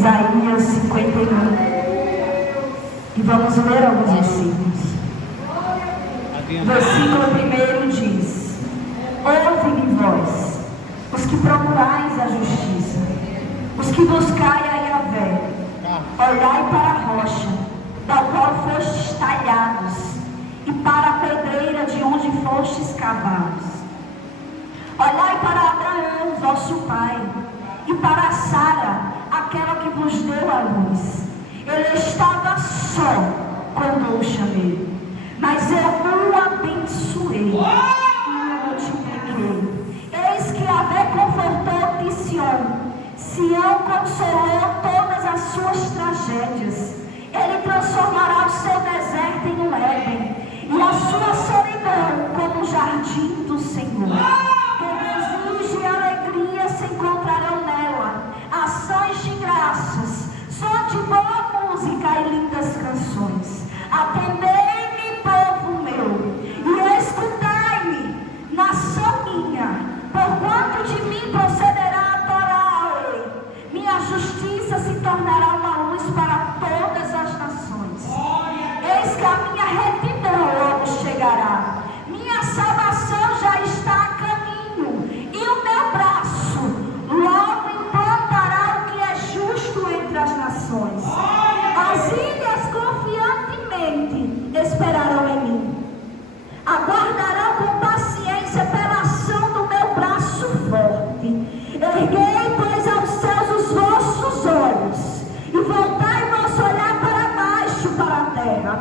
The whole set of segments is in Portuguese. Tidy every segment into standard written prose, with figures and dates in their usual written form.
Isaías 51. E vamos ler alguns versículos. Versículo 1 diz: Ouve-me vós, os que procurais a justiça, Os que buscai a Yahvé, olhai para a rocha, da qual fostes talhados, e para a pedreira de onde fostes cavados. Olhai para Abraão, vosso pai, e para Sara, aquela que vos deu a luz. Ele estava só quando o chamei, mas eu o abençoei e o multipliquei. Eis que Yahvé confortou Sião consolou todas as suas tragédias. Ele transformará o seu deserto em um Éden, e a sua solidão como o jardim do Senhor. Regozijo e alegria se encontrarão nela, ações de graças, som de boa música e lindas canções. Atendei-me, povo meu, e escutai-me, nação minha, porquanto de mim procederá a Torá a lei. Minha justiça se tornará uma luz para todas as nações. Eis que a minha retidão logo chegará. Minha salvação já está a caminho, e o meu braço logo implantará o que é justo entre as nações. As ilhas confiantemente esperarão em mim. Aguardarão com paciência pela ação do meu braço forte. Erguei, pois, aos céus os vossos olhos, e voltai vosso olhar para baixo, para a terra.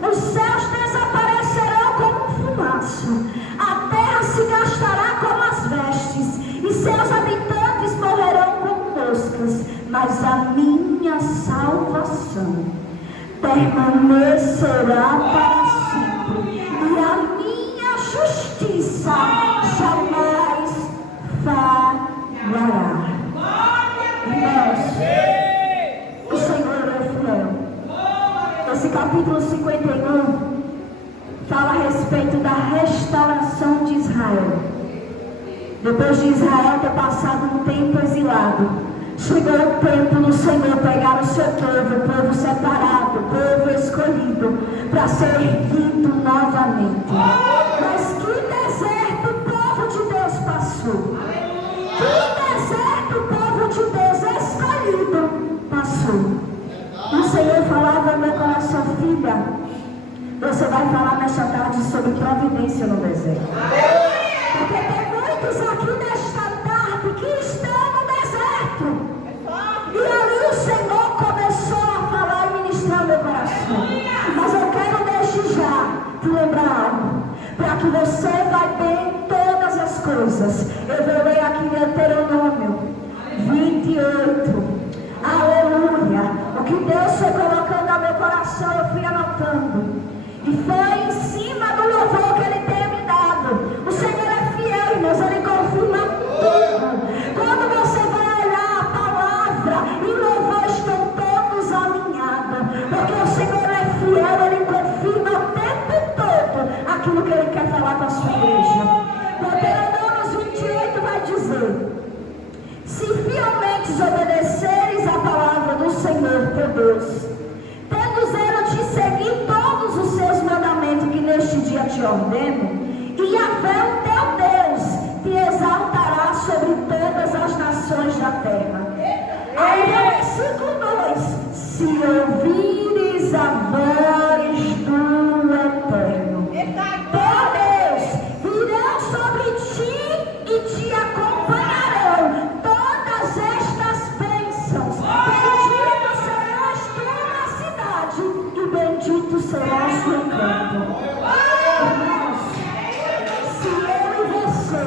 Os céus desaparecerão como fumaça, a terra se gastará como as vestes, e seus habitantes morrerão como moscas, mas a minha salvação permanecerá para sempre, e a minha justiça jamais falhará. Irmãos, o Senhor é fiel. Esse capítulo 51 fala a respeito da restauração de Israel. Depois de Israel ter passado um tempo exilado, chegou o tempo do Senhor pegar o seu povo, o povo separado, o povo escolhido, para ser erguido novamente. Mas que deserto o povo de Deus passou! Que deserto o povo de Deus escolhido passou! O Senhor falava no meu coração: filha, você vai falar nesta tarde sobre providência no deserto. Porque tem muitos aqui nesta tarde que estão no deserto. E ali o Senhor começou a falar e ministrar no meu coração. Mas eu quero desde já te lembrar algo, para que você vai bem em todas as coisas. Eu vou ler aqui em Deuteronômio 28. Aleluia. O que Deus foi colocando no meu coração, eu fui anotando. E foi em cima do louvor que Ele tem me dado. O Senhor é fiel, irmãos, Ele confirma tudo. Quando você vai olhar a palavra e o louvor estão todos alinhados, porque o Senhor é fiel, Ele confirma o tempo todo aquilo que Ele quer falar com a sua igreja. Deuteronômio 28 vai dizer: se fielmente obedeceres a palavra do Senhor teu Deus, tendo zelo de seguir todos os seus mandamentos que neste dia te ordeno, e Yahvé o teu Deus te exaltará sobre todas as nações da terra. Aí no versículo 2: se ouvires a voz do Eterno, teu Deus, virão sobre ti e te acompanharão todas estas bênçãos. Bendito serás tu na cidade, e bendito serás no campo. Irmãos, se eu e você,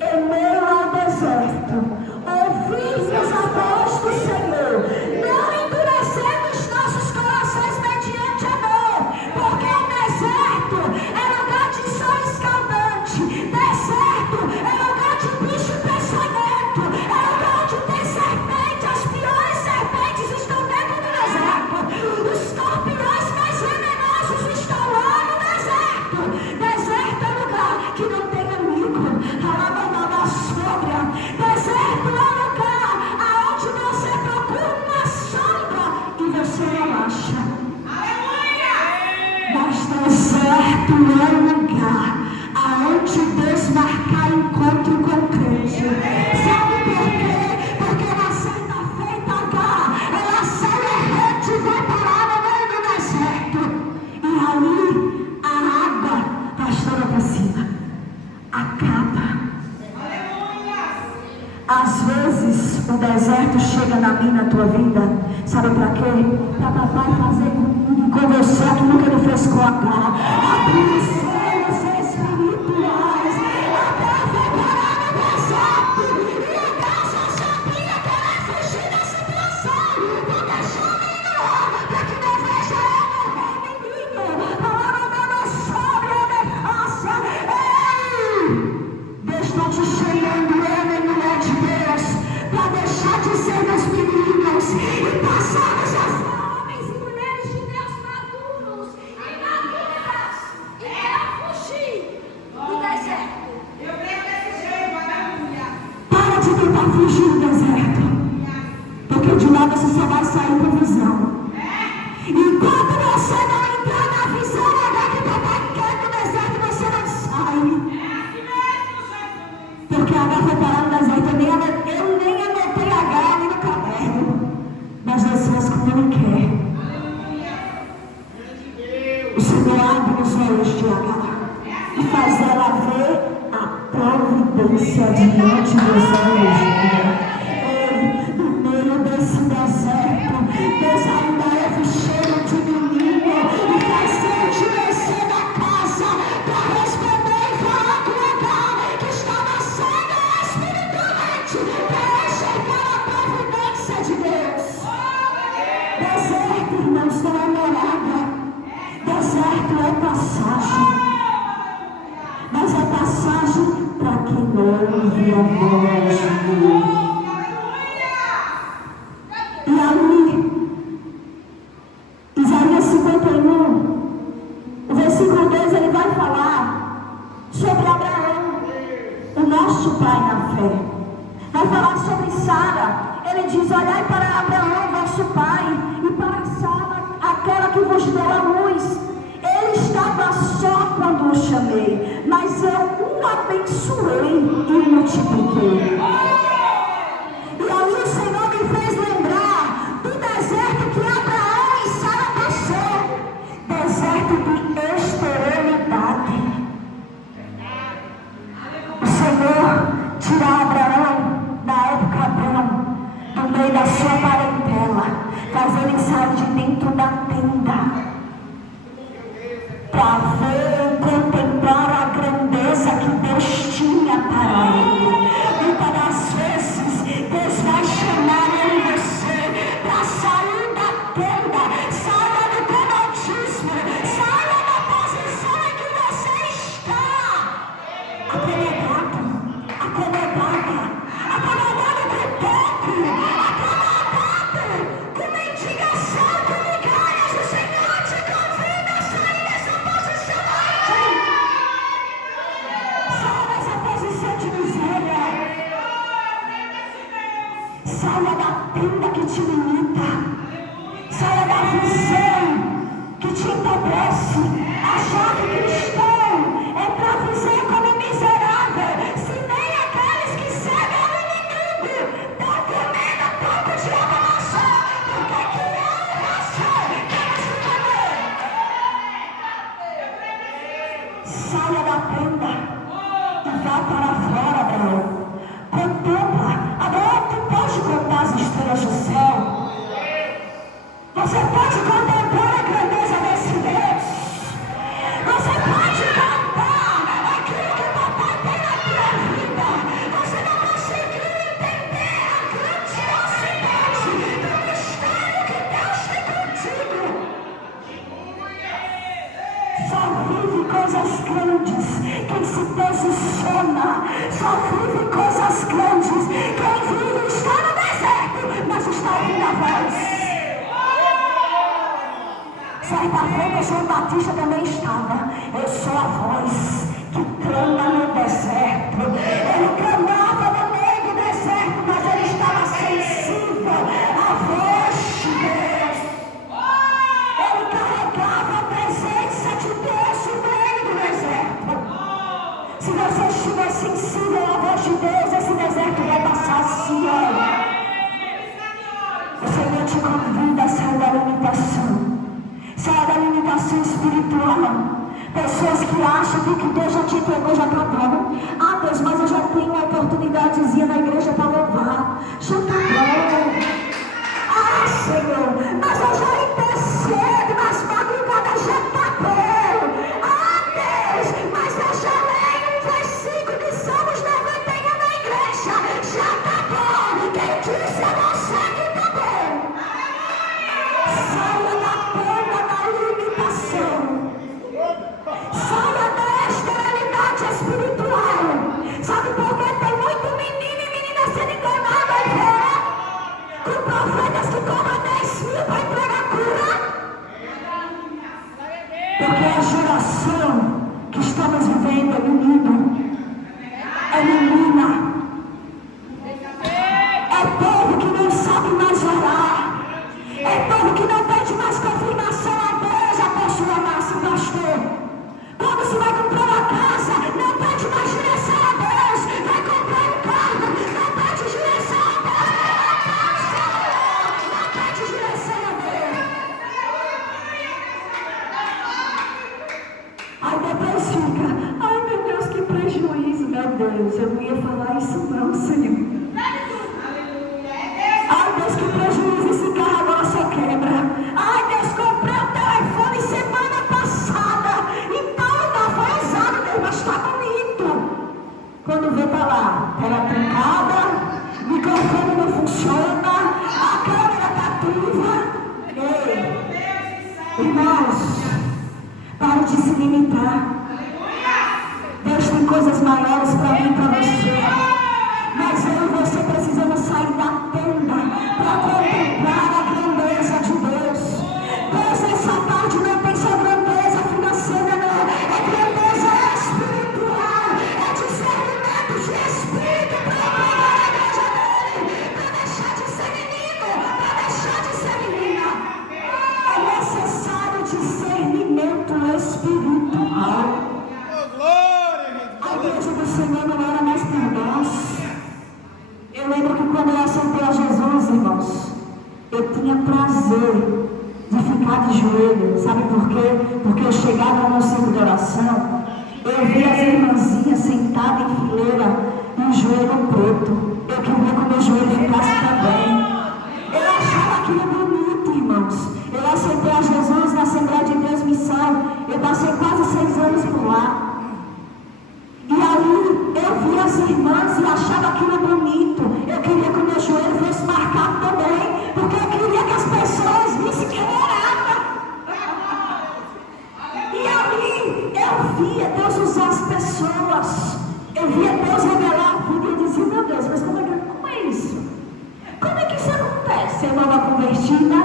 em meio ao deserto, ouvirmos a voz do Senhor, não endurecemos nossos corações mediante a dor, porque o deserto é lugar de sol escaldante, deserto é lugar de bicho peçonhento, é lugar onde tem serpente. As piores serpentes estão dentro do deserto, os escorpiões mais venenosos estão lá no deserto. Deserto é lugar que não tem amigo, a sobra. Deserto é lugar aonde você procura uma sombra e você não acha. Mas deserto é lugar aonde Deus marcar encontro com o crente. Sabe por quê? Porque na sexta-feira na tua vida. Sabe para quê? Para papai fazer com você aquilo que ele fez com H. Abrir os céus espirituais. Até preparar o deserto. E a casa sabia que ela ia fugir da situação. Não deixou nenhuma para que não veja ela. Menino, a hora dela sobe a defasa. Ei! Deus está te chamando, homem, mulher de Deus, para deixar de ser das meninas e passarmos a ser homens e mulheres de Deus maduros e maduras. E quero fugir do deserto. Eu creio desse jeito, aleluia. Para de tentar fugir do deserto, porque de lá você só vai sair com visão. Enquanto você não entrar na visão, que papai quer do deserto, você não sai. Porque H foi parar no deserto, eu nem anotei H ali no caderno, mas desceu como ele quer. O Senhor abre os olhos de H e faz ela ver a providência diante dos olhos dela. No meio desse deserto, Deus ainda é cheiro de menino e faz ele descer da casa para responder e falar com H que estava cego espiritualmente para enxergar a providência de Deus. Deserto, irmãos, não é morada. Deserto é passagem. Mas é passagem para quem ouve a voz de Deus. E aí, Isaías 51, o versículo 2, ele vai falar sobre Abraão, o nosso pai na fé. Vai falar sobre Sara. Ele diz: olhai para Abraão, vosso pai, e para Sara, aquela que vos deu a luz. Ele estava só quando o chamei, mas eu o abençoei e multipliquei. E aí o Senhor me fez lembrar do deserto que Abraão e Sara passou. Deserto de esterilidade. O Senhor tira Abraão da época Abrão, do meio da sua parentela, faz ele sair de dentro da tenda, para ver e contemplar a grandeza que Deus tinha para ele. Muitas das vezes Deus vai chamar eu e você para sair da tenda, saia do comodismo, saia da posição em que você está acomodado com pouco, acomodado com mendigação, com migalhas. O Senhor te convida a sair dessa posição aí. Saia dessa posição de miséria. Saia da tenda que te limita. Saia da visão que te empobrece. Achar que cristão é para viver como miserável. Se nem aqueles que servem ao inimigo estão comendo pouco de adoração, porque que eu quero se comer. Saia da tenda e vá para fora, Abraão. Contempla. Abraão, tu pode contar as estrelas do céu. Você pode contemplar a grandeza desse Deus. Você pode cantar aquilo que o papai tem na tua vida. Você não conseguiu entender a grandiosidade do mistério que Deus tem contigo. Só vive coisas grandes quem se posiciona. Só vive coisas grandes quem vive está no deserto, mas está ouvindo a voz. Certa feita, João Batista também estava. Eu sou a voz que clama no deserto. Ele clamava no meio do deserto, mas ele estava sensível à voz de Deus. Ele carregava a presença de Deus no meio do deserto. Se você estiver sensível à voz de Deus, esse deserto vai passar assim, ó. O Senhor te convida a sair da limitação. Saia da limitação espiritual. Pessoas que acham que Deus já te entregou, já está bom. Ah, Deus, mas eu já tenho uma oportunidadezinha na igreja para louvar. Já está bom. profetas que cobram 10.000 para entregar cura. Porque a geração que estamos vivendo é menino, é menina, é povo que não sabe mais orar, é povo que não pede mais confirmação a Deus, apóstolo Márcio, pastor. Quando se vai comprar uma casa, não pede mais direção a Deus, vai comprar um carro, não pede direção a Deus, não pede direção a Deus. Aí depois fica, ai meu Deus, que prejuízo, meu Deus, eu não ia falar isso não, Senhor. Ai Deus, que prejuízo, esse carro agora só quebra. Ai Deus, comprei o telefone semana passada, então não foi usado, Deus, mas está bonito. Quando vê tá lá, tela trancada, microfone não funciona, a câmera tá ativa. Ei, irmãos, pare de se limitar. Deus tem coisas maiores para mim e para você. Mas eu e você precisamos sair da tenda para contemplar a grandeza de Deus. Deus nessa tarde não tem só grandeza financeira, não. É grandeza espiritual. É discernimento de espírito para pegar a igreja dele. Para deixar de ser menino, para deixar de ser menina. É necessário discernimento espiritual. A igreja do Senhor não era mais por nós. Eu lembro que quando eu aceitei a Jesus, irmãos, eu tinha prazer de ficar de joelho. Sabe por quê? Porque eu chegava no centro de oração, eu via as irmãzinhas sentadas em fileira, um joelho preto. Eu queria que o meu joelho ficasse também. Eu achava aquilo bonito, irmãos. Eu aceitei a Jesus na Assembleia de Deus Missão. Eu passei quase 6 anos por lá. E aí eu via as irmãs e achava aquilo bonito. Eu queria que o meu joelho fosse marcado também, porque eu queria que as pessoas vissem quem eu era. E ali eu via Deus usar as pessoas. Eu via Deus revelar a vida e eu dizia, meu Deus, mas como é isso? Como é que isso acontece? Eu nova convertida,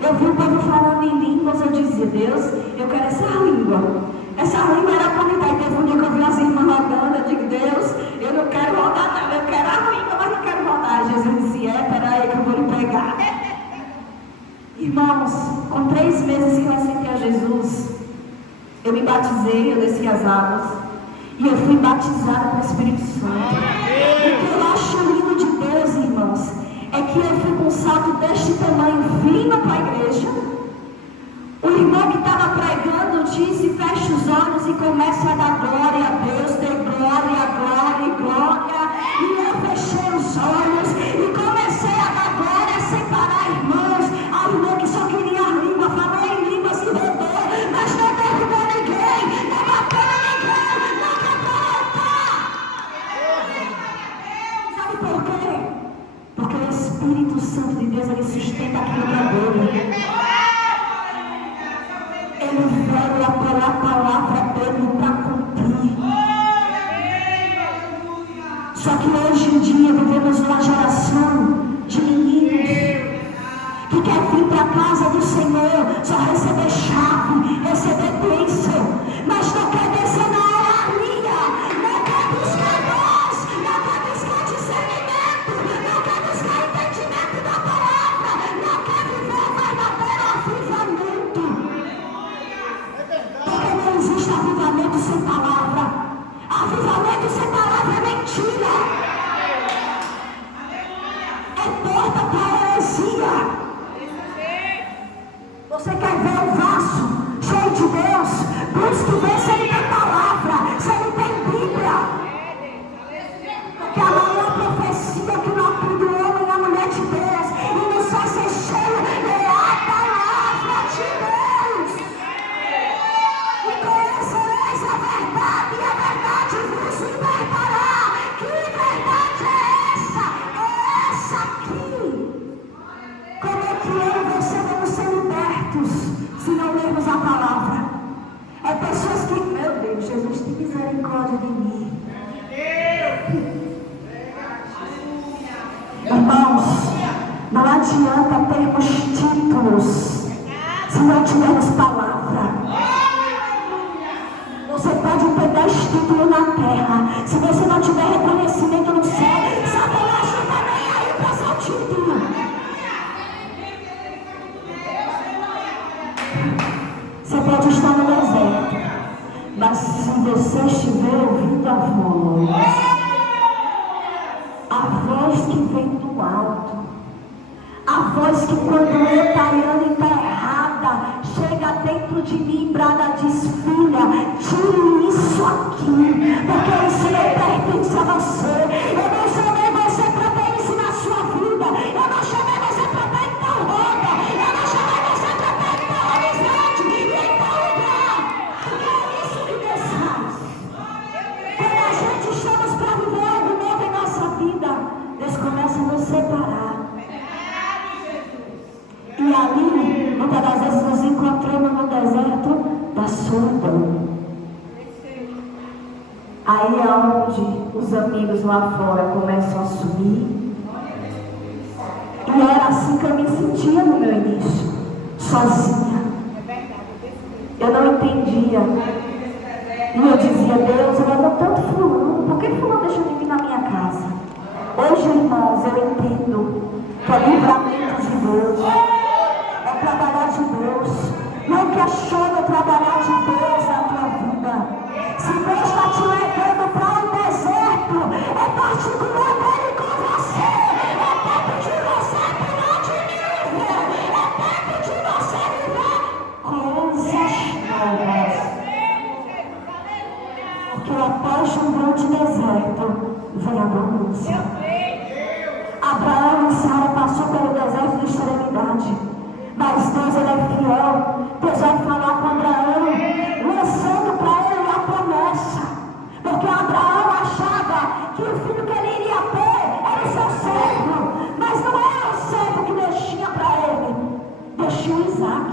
eu vi o povo falando em línguas, eu dizia, Deus, eu quero essa língua. Essa língua era para mim. Teve um dia que eu vi as irmãs rodando, eu digo, Deus, eu não quero rodar não, eu quero a língua, mas não quero rodar. E Jesus disse, peraí que eu vou lhe pregar. Irmãos, com 3 meses que eu aceitei a Jesus, eu me batizei, eu desci as águas, e eu fui batizada com o Espírito Santo. O que eu acho lindo de Deus, irmãos, é que eu fui com um salto deste tamanho, vindo para a igreja. O irmão que estava pregando disse, feche os olhos e comece a dar glória a Deus, dê glória, glória e glória. E eu fechei os olhos e comecei a dar glória sem parar, irmãos. A irmã que só queria a língua, falou em línguas e rodou, mas não derrubou ninguém, não bateu ninguém, não quebrou o altar. Sabe por quê? Porque o Espírito Santo de Deus, ele sustenta aquilo que é dele. Ele veio pela palavra dele para cumprir. Só que hoje em dia vivemos uma geração de meninos que quer vir para a casa do Senhor, só receber chave, receber bênção, mas não quer descer na hierarquia, não quer buscar Deus, não quer buscar discernimento, não quer buscar entendimento da palavra, não quer viver o verdadeiro avivamento. Porque não existe avivamento sem palavra. Avivamento sem palavra é mentira. É porta para heresia. Você quer ver o vaso cheio de Deus? Busque ver se ele tem palavra, se ele tem Bíblia. Porque a maior profecia que não aprende o homem e a mulher de Deus e nos faz ser cheio é a palavra de Deus. E conhecereis a verdade e a verdade vos libertará. Que verdade é essa? É essa aqui. Como é que eu e você vamos ser libertos se não lermos a palavra? É pessoas que, meu Deus, Jesus tem misericórdia de mim. Irmãos, não adianta adianta termos títulos se não tivermos palavra. Você pode ter 10 títulos na terra, se você não tiver reconhecimento no céu, Satanás não está nem aí para seu título. Você pode estar no deserto, mas se você estiver ouvindo a voz que vem do alto, a voz que quando eu Tayane está errada, chega dentro de mim e brada, diz: filha, tire isso aqui, porque isso não pertence a você. Eu não chamei você para ter isso na sua vida, eu não chamei você para ter em tal roda, eu não chamei você para ter em tal amizade e em tal lugar. Não é isso que Deus faz. Quando a gente estamos para viver algo novo em nossa vida, Deus começa a nos separar. E ali, muitas das vezes, nos encontramos no deserto da solidão. Aí é onde os amigos lá fora começam a sumir. E era assim que eu me sentia no meu início, sozinha. Eu não entendia. E eu dizia: Deus, eu amo tanto fulano, por que fulano deixa de vir na minha casa? Hoje, irmãos, eu entendo que é livramento de Deus. É trabalhar de Deus. Não questione o trabalhar de Deus na tua vida. Se Deus está te levando para o deserto, é particular dele com você. É tempo de você pular de nível. É tempo de você viver coisas novas. Porque após um grande deserto vem a abundância. Abraão e Sara passou pelo deserto de esterilidade. Mas Deus, ele é fiel. Deus vai falar com Abraão, lançando para ele a promessa. Porque Abraão achava que o filho que ele iria ter era o seu servo. Mas não era o servo que Deus tinha para ele. Deus tinha o Isaac.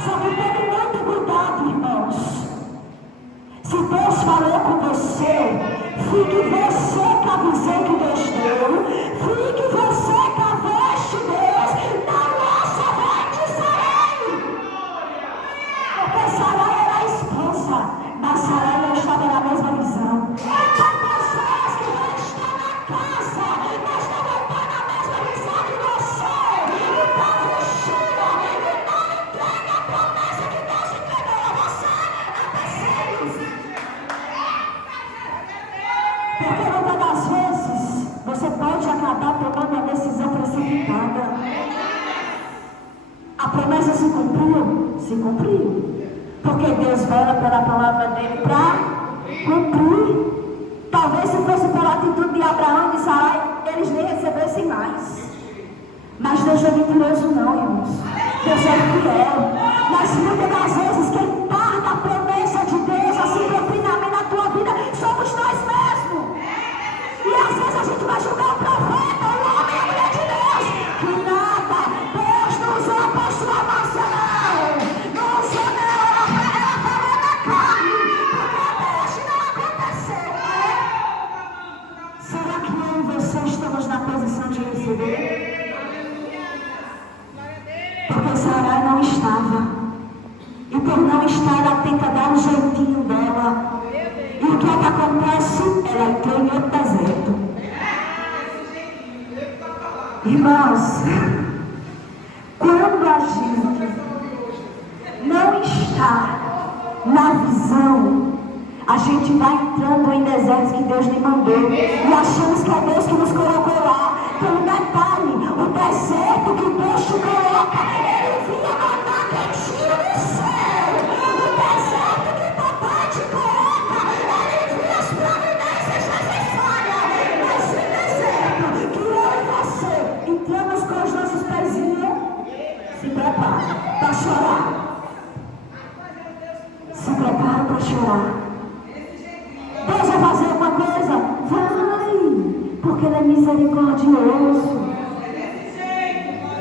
Só que teve muito cuidado, irmãos. Se Deus falou com você, fique você com a visão que Deus deu. Fique você com a voz de Deus. Não ouça a voz de Sarai. Porque Sarai era a esposa, mas Sarai não estava na mesma visão. Tem pessoas que vão estar na casa, mas não vão estar na mesma visão que você. Então vigila e não entregue a promessa que Deus entregou a você a terceiros. Porque muitas das vezes você pode acabar tomando uma decisão precipitada. A promessa se cumpriu? Se cumpriu. Porque Deus vela pela palavra dele para cumprir. Talvez se fosse pela atitude de Abraão e de Sarai, eles nem recebessem mais. Mas Deus é mentiroso não, irmãos. Deus é fiel. Mas muitas das vezes quem tarda a promessa de Deus a se cumprir na tua vida somos nós mesmos. E às vezes a gente vai julgar o profeta, o homem e a mulher de Deus. Que nada, Deus não usou a sua massa, não. Não usou não, ela falou na carne. Porque hoje não aconteceu, né? Será que eu e você estamos na posição de receber? Porque Sarai não estava. E por não estar, ela tenta dar um jeitinho dela. E o que é que acontece? Ela entrou em outro deserto. Irmãos, quando a gente não está na visão, a gente vai entrando em desertos que Deus lhe mandou. E achamos que é Deus que nos colocou lá. Tem um detalhe, o deserto que Deus te coloca, ele vinha mandar quentinho no céu. O deserto que papai te coloca, ele vinha as providências necessárias. Nesse deserto que eu e você entramos com os nossos pezinhos, se prepara para chorar. Se prepara para chorar. Deus vai fazer alguma coisa? Vai, porque Ele é misericordioso.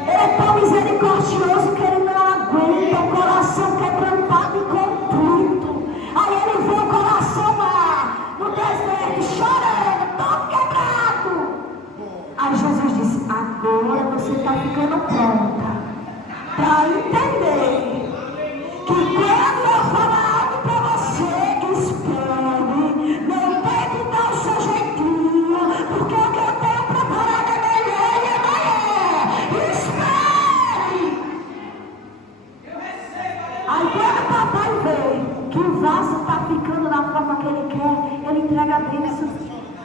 Ele é tão misericordioso que Ele não aguenta o coração quebrantado e contrito. Aí Ele vê o coração lá no deserto, chorando, todo quebrado. Aí Jesus disse: agora você você está ficando pronta para entender que quando eu falar algo para você, espere. Não tente dar o seu jeitinho, porque o que eu tenho preparado é melhor e é maior. Espere. Aí quando o papai vê que o vaso está ficando na forma que ele quer, ele entrega a bênção.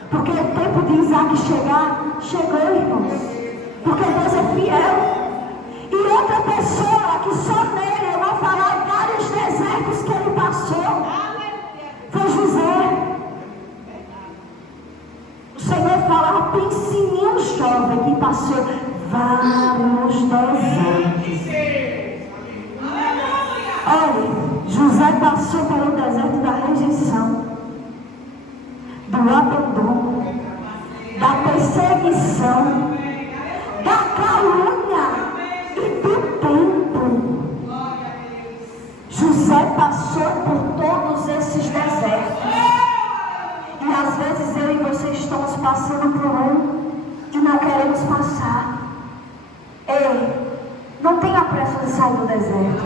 Porque o tempo de Isaac chegar, chegou, irmãos. Porque Deus é fiel. E outra pessoa que só nele, eu vou falar vários desertos que ele passou, foi José. O Senhor fala, pense em um jovem que passou vários desertos. Olha, José passou pelo deserto da rejeição, do abandono, da perseguição, da calúnia e do tempo. José passou por todos esses desertos. E às vezes eu e você estamos passando por um e não queremos passar. Ei, não tenha pressa de sair do deserto.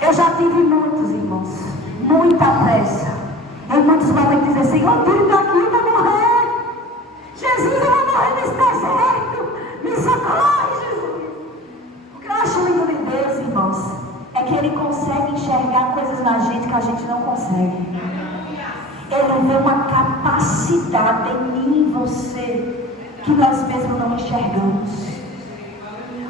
Eu já tive muitos, irmãos, muita pressa. Em muitos momentos dizer, Senhor, tire daqui, eu vou morrer. Jesus, eu vou morrer nesse deserto. Me socorre, Jesus. O que eu acho lindo de Deus, irmãos, é que Ele consegue enxergar coisas na gente que a gente não consegue. Ele vê uma capacidade em mim e em você que nós mesmos não enxergamos.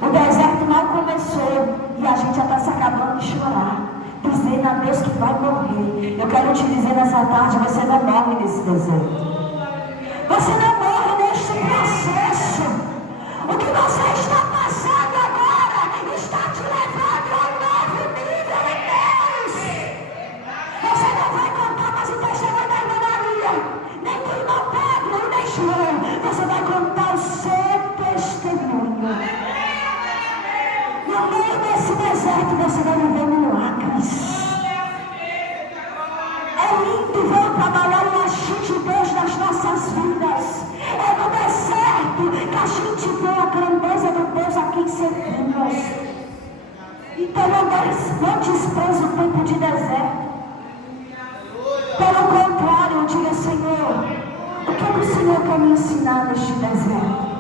O deserto mal começou e a gente já está se acabando de chorar, dizendo a Deus que vai morrer. Eu quero te dizer nessa tarde, você não morre nesse deserto. Você não morre neste processo. O que você está passando agora está te levando a um novo nível em Deus. Você não vai contar mais o testemunho da irmã Maria, nem do irmão Pedro, nem João. Você vai contar o seu testemunho. No meio desse deserto você vai viver milagres. É lindo ver trabalhar o agir de Deus nas nossas vidas. É no deserto que a gente vê a grandeza do Deus a quem servimos. Então não despreze o tempo de deserto. Pelo contrário, diga, Senhor, o que o Senhor quer me ensinar neste deserto?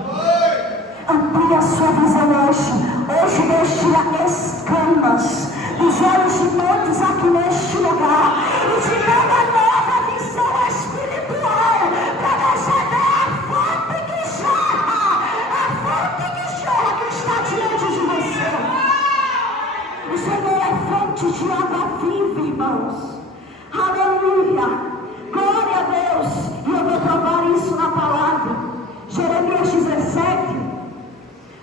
Amplie a sua visão hoje. Hoje Deus tira escamas dos olhos de muitos aqui neste lugar e te dá uma nova visão espiritual para você ver a fonte que jorra que está diante de você. O Senhor é fonte de água viva, irmãos. Aleluia. Glória a Deus. E eu vou provar isso na palavra. Jeremias 17.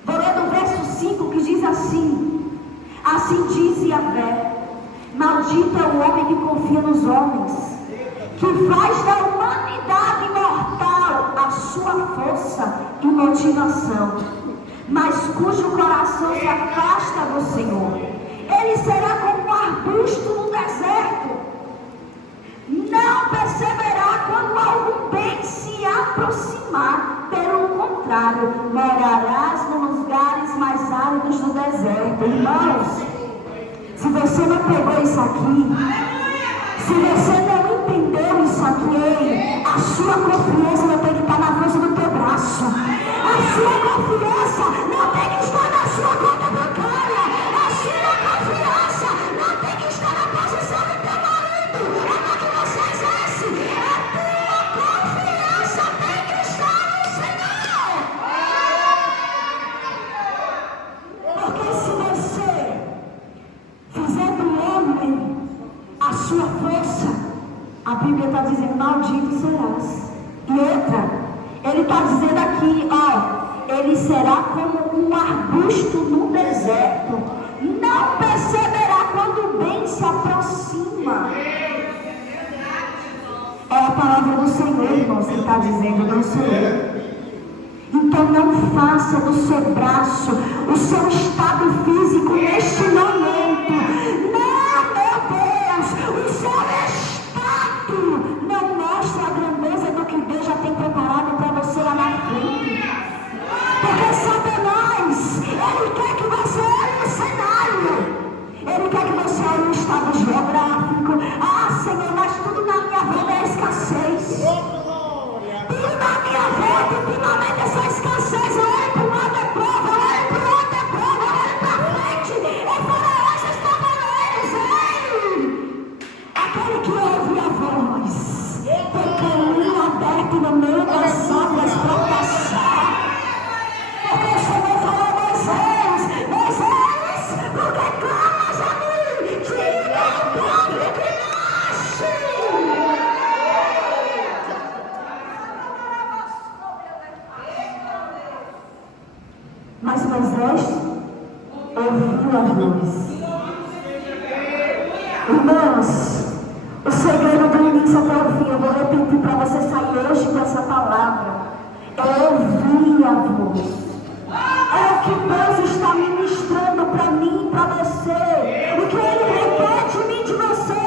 Vou ler no verso 5 que diz assim: assim diz Yahvé, maldito é o homem que confia nos homens, que faz da humanidade mortal a sua força e motivação, mas cujo coração se afasta do Senhor. Ele será como um arbusto no deserto, não perceberá quando algum bem se aproximar. Pelo contrário, morarás nos lugares mais áridos do deserto. Irmãos, se você não pegou isso aqui, se você não entendeu isso aqui, a sua confiança não tem que estar na força do teu braço. A sua confiança não tem que estar na sua conta bancária. A sua confiança não tem que estar na posição do teu marido. É para que você exerce. A tua confiança tem que estar no Senhor. Porque se você fizer do homem a sua força, a Bíblia está dizendo, maldito serás. E outra, ele está dizendo aqui, ó, ele será como um arbusto no deserto, não perceberá quando o bem se aproxima. É a palavra do Senhor, irmãos, que está dizendo, não sou eu. Então não faça do seu braço o seu estado físico neste momento. Não, meu Deus, o seu estado não mostra a grandeza do que Deus já tem preparado para você lá na frente. Porque estado geográfico. Ah, Senhor, mas tudo na minha vida é escassez. Tudo na minha vida, ultimamente, essa escassez. Eu olho para o lado é prova, eu olho para o outro é prova, eu olho para frente. É faraós, estavaleiros, ei! Aquele que ouve a voz, tem caminho aberto no meio das águas para passar. Porque o Senhor falou a Moisés, por que clamas a mim? Diga ao povo que nasce. Mas Moisés ouviu a voz. Irmãos, o segredo do início até o fim, eu vou repetir para você sair hoje com essa palavra. Eu ouvi a voz. É o que Deus está ministrando para mim e para você. O que Ele requer de mim e de você.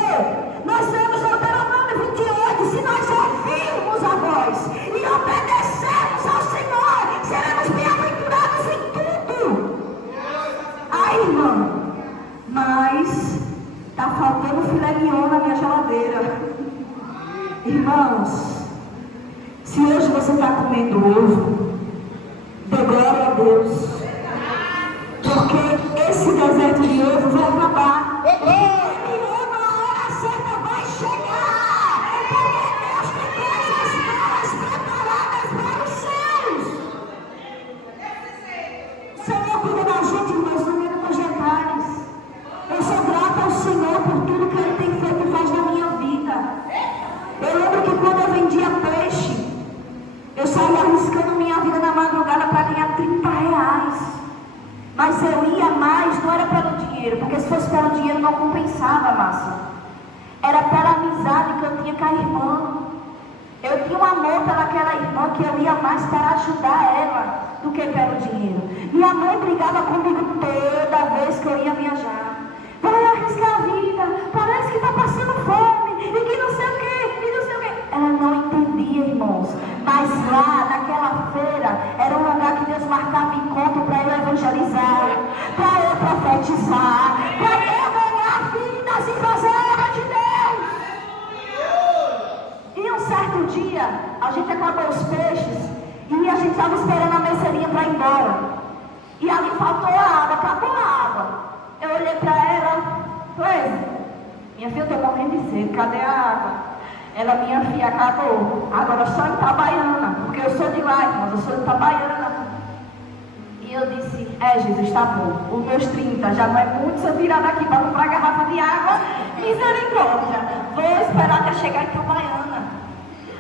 Nós temos Deuteronômio 28. Se nós ouvirmos a voz e obedecermos ao Senhor, seremos bem-aventurados em tudo. Aí, irmão, mas está faltando filé mignon na minha geladeira. Irmãos, se hoje você está comendo ovo, dê glória a Deus, porque esse deserto de ovo vai acabar. E a hora certa vai chegar, porque Deus tem coisas boas preparadas para os seus. O Senhor cuida da gente, irmãos, no meio dos detalhes. Eu sou grata ao Senhor por tudo que Ele tem feito e faz na minha vida. Eu lembro que quando eu vendia peixe, eu saía arriscando minha vida na madrugada para ganhar 30 reais. Mas eu ia mais, não era pelo dinheiro, porque se fosse pelo dinheiro não compensava, Márcia. Era pela amizade que eu tinha com a irmã. Eu tinha um amor pelaquela irmã que eu ia mais para ajudar ela do que pelo dinheiro. Minha mãe brigava comigo toda vez que eu ia viajar. Vai arriscar a vida, parece que está passando fome, e que não sei o que, e não sei o que. Ela não entendia, irmãos. Mas lá, naquela feira, era um lugar que Deus marcava encontro para eu evangelizar, para eu profetizar, para eu ganhar vidas e fazer a obra de Deus. E um certo dia, a gente acabou os peixes e a gente estava esperando a mercearia para ir embora. E ali faltou a água, acabou a água. Eu olhei para ela, falei, minha filha, eu estou morrendo de sede, cadê a água? Ela, minha filha, acabou. Agora só em Itabaiana, porque eu sou de lá, irmãos, eu sou de Itabaiana. E eu disse, Jesus, está bom, os meus 30 já não é muito se eu virar daqui para comprar garrafa de água, misericórdia, vou esperar até chegar em Itabaiana.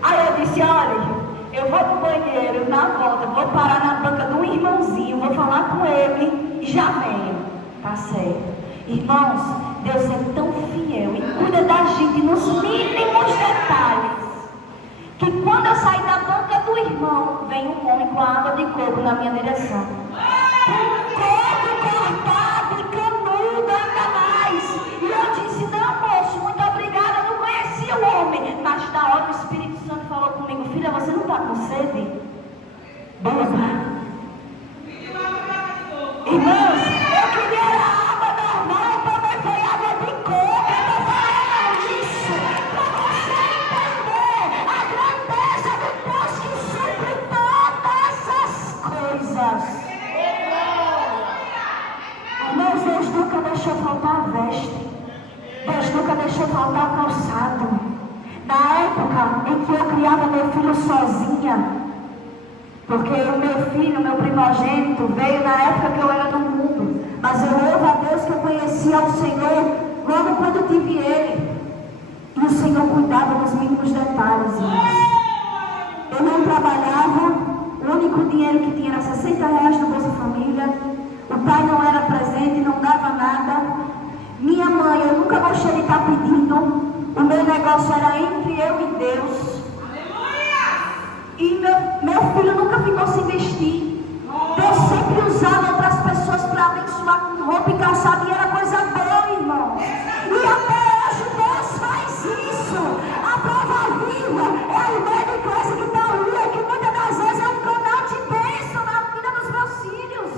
Aí eu disse, olha, eu vou pro banheiro, na volta, vou parar na banca de um irmãozinho, vou falar com ele e já venho. Tá certo. Irmãos, Deus é tão fiel e cuida da gente nos mínimos detalhes, que quando eu saí da banca do irmão, vem um homem com a água de coco na minha direção. Um coco cortado e canudo ainda mais. E eu disse, não, moço, muito obrigada, eu não conhecia o homem. Mas na hora o Espírito Santo falou comigo, filha, você não está com sede? Beba. Irmãos, eu queria água normal, também foi água de coco. Eu estou falando isso para você entender a grandeza do Deus que supre todas as coisas. Irmãos, Deus nunca deixou faltar a veste. Deus nunca deixou faltar o calçado. Na época em que eu criava meu filho sozinha, porque o meu filho, meu primogênito, veio na época que eu era do mundo. Mas eu louvo a Deus que eu conhecia o Senhor logo quando tive ele. E o Senhor cuidava dos mínimos detalhes. Eu não trabalhava, o único dinheiro que tinha era 60 reais no Bolsa Família. O pai não era presente, não dava nada. Minha mãe, eu nunca gostei de estar pedindo. O meu negócio era entre eu e Deus. E meu filho nunca ficou sem vestir. Deus sempre usava outras pessoas para abençoar com roupa e calçado. E era coisa boa, irmão. E até hoje Deus faz isso. A prova viva é o meio de coisa que está ali, que muitas das vezes é um canal de bênção na vida dos meus filhos.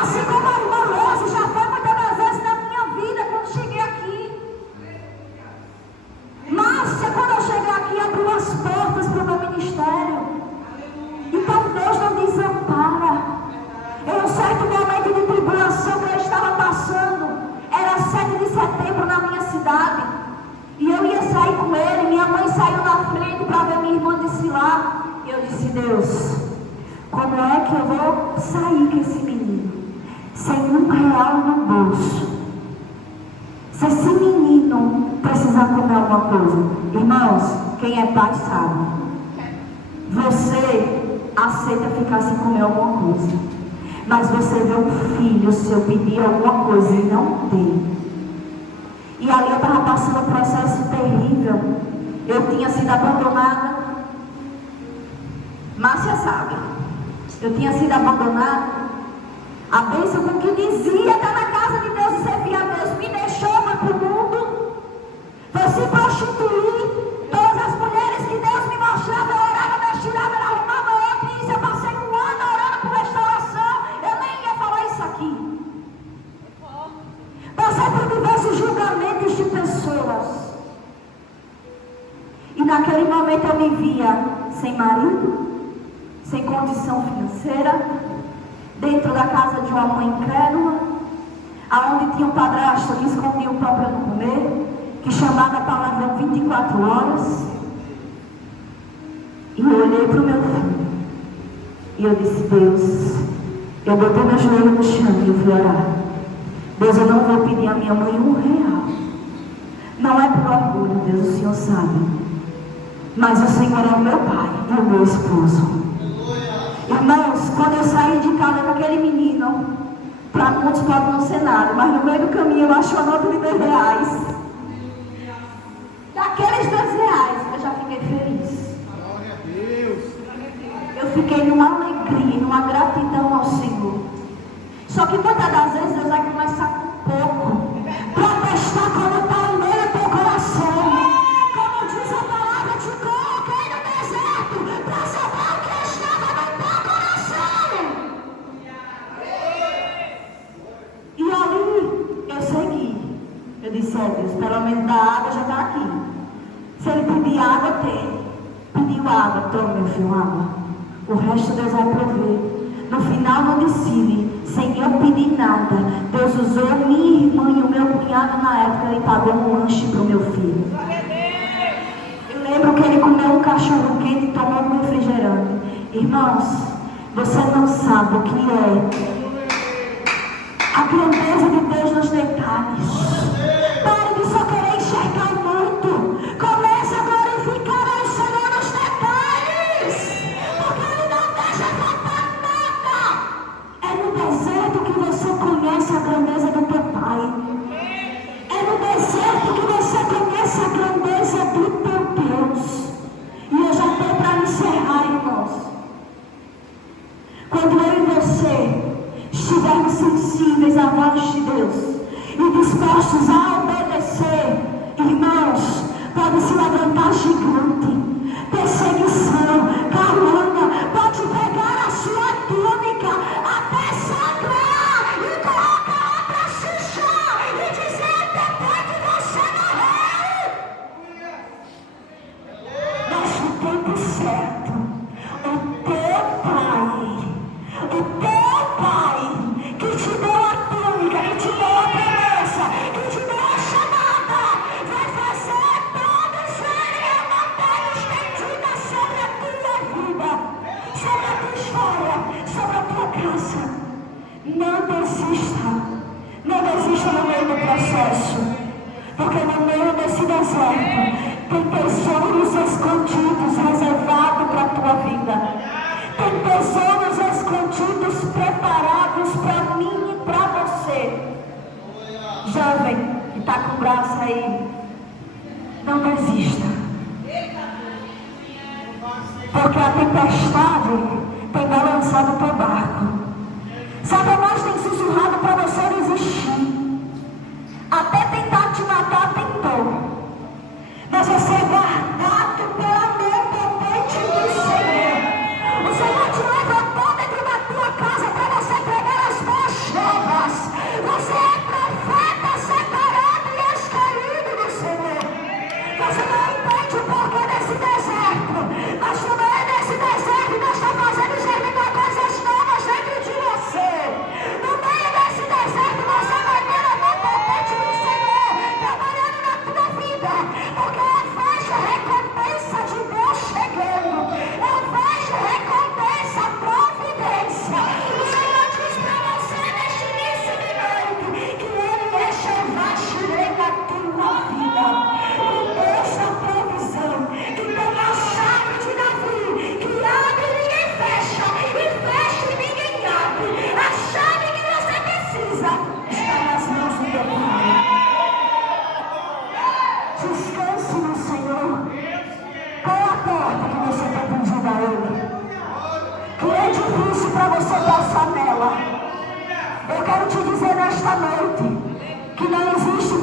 Assim como a irmã Rosa já foi muitas das vezes na minha vida quando cheguei aqui. setembro na minha cidade. E eu ia sair com ele. Minha mãe saiu na frente para ver minha irmã desfilar. E eu disse: Deus, como é que eu vou sair com esse menino? Sem R$1 no bolso. Se esse menino precisar comer alguma coisa. Irmãos, quem é pai sabe. Você aceita ficar sem comer alguma coisa. Mas você vê um filho seu pedir alguma coisa e não tem. E ali eu estava passando um processo terrível. Eu tinha sido abandonada. Márcia sabe. Eu tinha sido abandonada. A bênção com que dizia estar na casa de Deus e servir a Deus me deixou, foi para o mundo. Foi se prostituir. Todas as mulheres que Deus me mostrava, eu orava, Deus tirava, ela arrumava outra. E isso eu passei 1 ano orando por restauração. Eu nem ia falar isso aqui. Passei por diversos julgamentos de pessoas. E naquele momento eu me via sem marido, sem condição financeira, dentro da casa de uma mãe incrédula, aonde tinha um padrasto que escondia o pão para não comer, que chamava palavrão 24 horas. E eu olhei para o meu filho e eu disse: Deus, eu botei meu joelho no chão e eu fui orar. Deus, eu não vou pedir a minha mãe R$1. Não é por orgulho, Deus, o Senhor sabe. Mas o Senhor é o meu pai e o meu esposo. Irmãos, quando eu saí de casa com aquele menino, para muitos pode não ser nada, mas no meio do caminho eu acho a nota de R$2. Daqueles R$2 eu já fiquei feliz. Glória a Deus. Eu fiquei numa alegria, numa gratidão ao Senhor. Só que muitas das vezes Deus vai começar com pouco, para testar como está o meu teu coração. Como diz a palavra, te coloquei no deserto para saber o que estava no teu coração. E ali eu segui. Eu disse: Deus, pelo menos da água já está aqui. Se ele pedir água, tem. Pediu água, toma, meu filho, água. O resto Deus vai prover. No final do desfile, sem eu pedir nada, Deus usou minha irmã e o meu cunhado na época e pagou um lanche para o meu filho. Eu lembro que ele comeu um cachorro quente e tomou um refrigerante. Irmãos, você não sabe o que é a grandeza de Deus nos detalhes. Pare de só querer enxergar muito. Comece a glorificar ao Senhor nos detalhes, porque Ele não deixa faltar nada. É no deserto que você conhece a grandeza do teu Pai. É no deserto que você conhece a grandeza do teu Deus. E eu já estou para encerrar, irmãos. Quando eu e você estivermos sensíveis à voz de Deus e dispostos a obedecer, irmãos, pode se levantar gigante, perseguição, calúnia, pode pegar a sua túnica até sangrar e colocar ela para se chão e dizer: depois que você morreu. Mas no tempo certo, o teu Pai, que te deu a túnica, que te deu a promessa, que te deu a chamada, vai fazer todos serem uma terra estendida sobre a tua vida, sobre a tua história, sobre a tua casa. Não desista no meio do processo, porque no meio desse deserto tem tesouros escondidos reservados para a tua vida. Tem tesouros escondidos preparados para mim e para você. Jovem que está com o braço aí, não desista. Porque a tempestade tem balançado o teu barco. Satanás tem sussurrado para você desistir. Até tentar te matar, tentou. Mas você é guardado pela mão potente do Senhor. O Senhor te levantou dentro da tua casa para você pregar as boas novas. Você é profeta separado e escolhido do Senhor. Você não entende o porquê desse deserto, mas no meio desse deserto Deus está fazendo germinar coisas novas dentro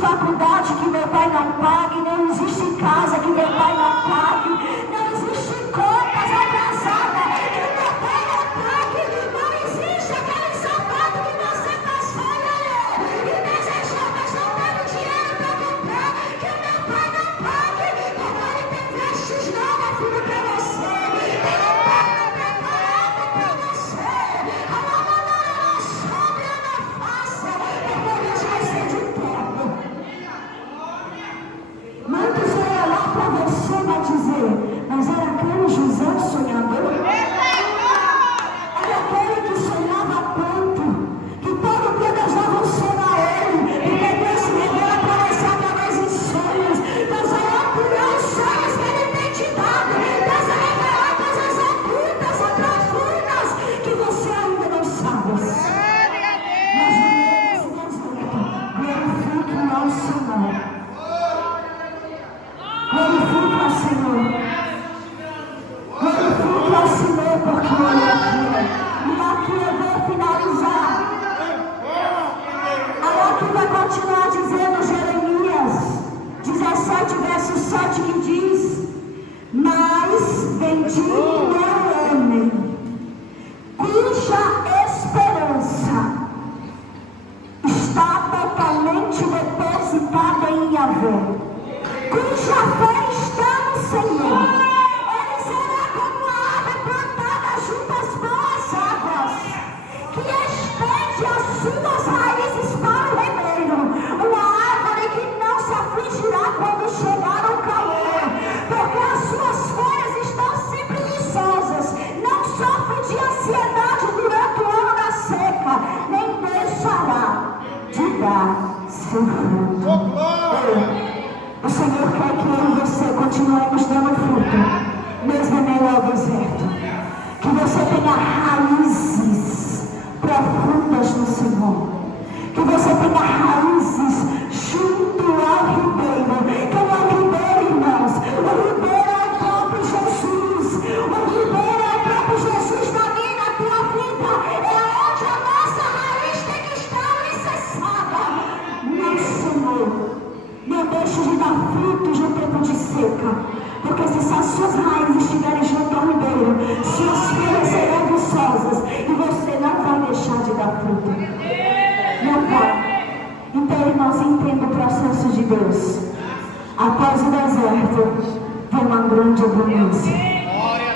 faculdade que meu pai não pague, não existe casa que meu pai não pague, não existe contas atrasadas que meu pai não pague, não existe aquele sapato que você passou e desejou, mas não teve dinheiro para comprar, que o meu pai não pague, porque ele tem vestes novas, filho, para você, tem um plano preparado para você, a nova não sobre a não faça, porque Deus vai ser de perto. Muitos vão olhar para você e vai dizer, mas era aquele José sonhador? Era aquele que sonhava tanto, que todo dia Deus dava um sonho a ele, porque Deus se revela para você através de sonhos. Deus vai ampliar os sonhos que Ele tem te dado. Deus vai revelar coisas ocultas e profundas que você ainda não sabe. Mas nesse deserto, glorifique ao Senhor. Glorifique ao Senhor. Glorifique ao Senhor, porque Ele é aqui. E aqui eu vou finalizar. Aí aqui vai continuar dizendo Jeremias 17, verso 7, que diz: mas vendi meu homem, cuja esperança está totalmente depositada em Yahvé, cuja fé está no Senhor. Ele será como a árvore plantada junto às boas águas, que estende as suas raízes para o ribeiro. Uma árvore que não se afligirá quando chegar o calor, porque as suas folhas estão sempre viçosas, não sofre de ansiedade durante o ano da seca, nem deixará de dar seu fruto. O Senhor quer que eu e você continuemos dando fruto, mesmo em meio ao deserto. Que você tenha raízes profundas no Senhor. Que você tenha raízes junto ao ribeiro. Quem é o ribeiro, irmãos? O ribeiro é o próprio Jesus. O ribeiro é o próprio Jesus na minha e na tua vida. É onde a nossa raiz tem que estar alicerçada no Senhor. Não deixe de dar frutos no tempo de seca, porque se as suas raízes estiverem junto ao ribeiro, suas folhas serão viçosas e você não vai deixar de dar fruto. Não vai. Então, irmãos, entenda o processo de Deus. Após o deserto, vem uma grande abundância.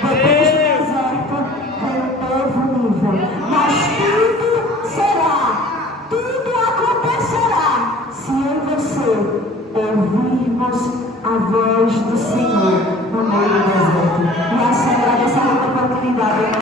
Depois do deserto, vem um novo nível. Mas tudo acontecerá se eu e você ouvirmos a voz do Senhor no meio do deserto. E a Senhora dessa oportunidade.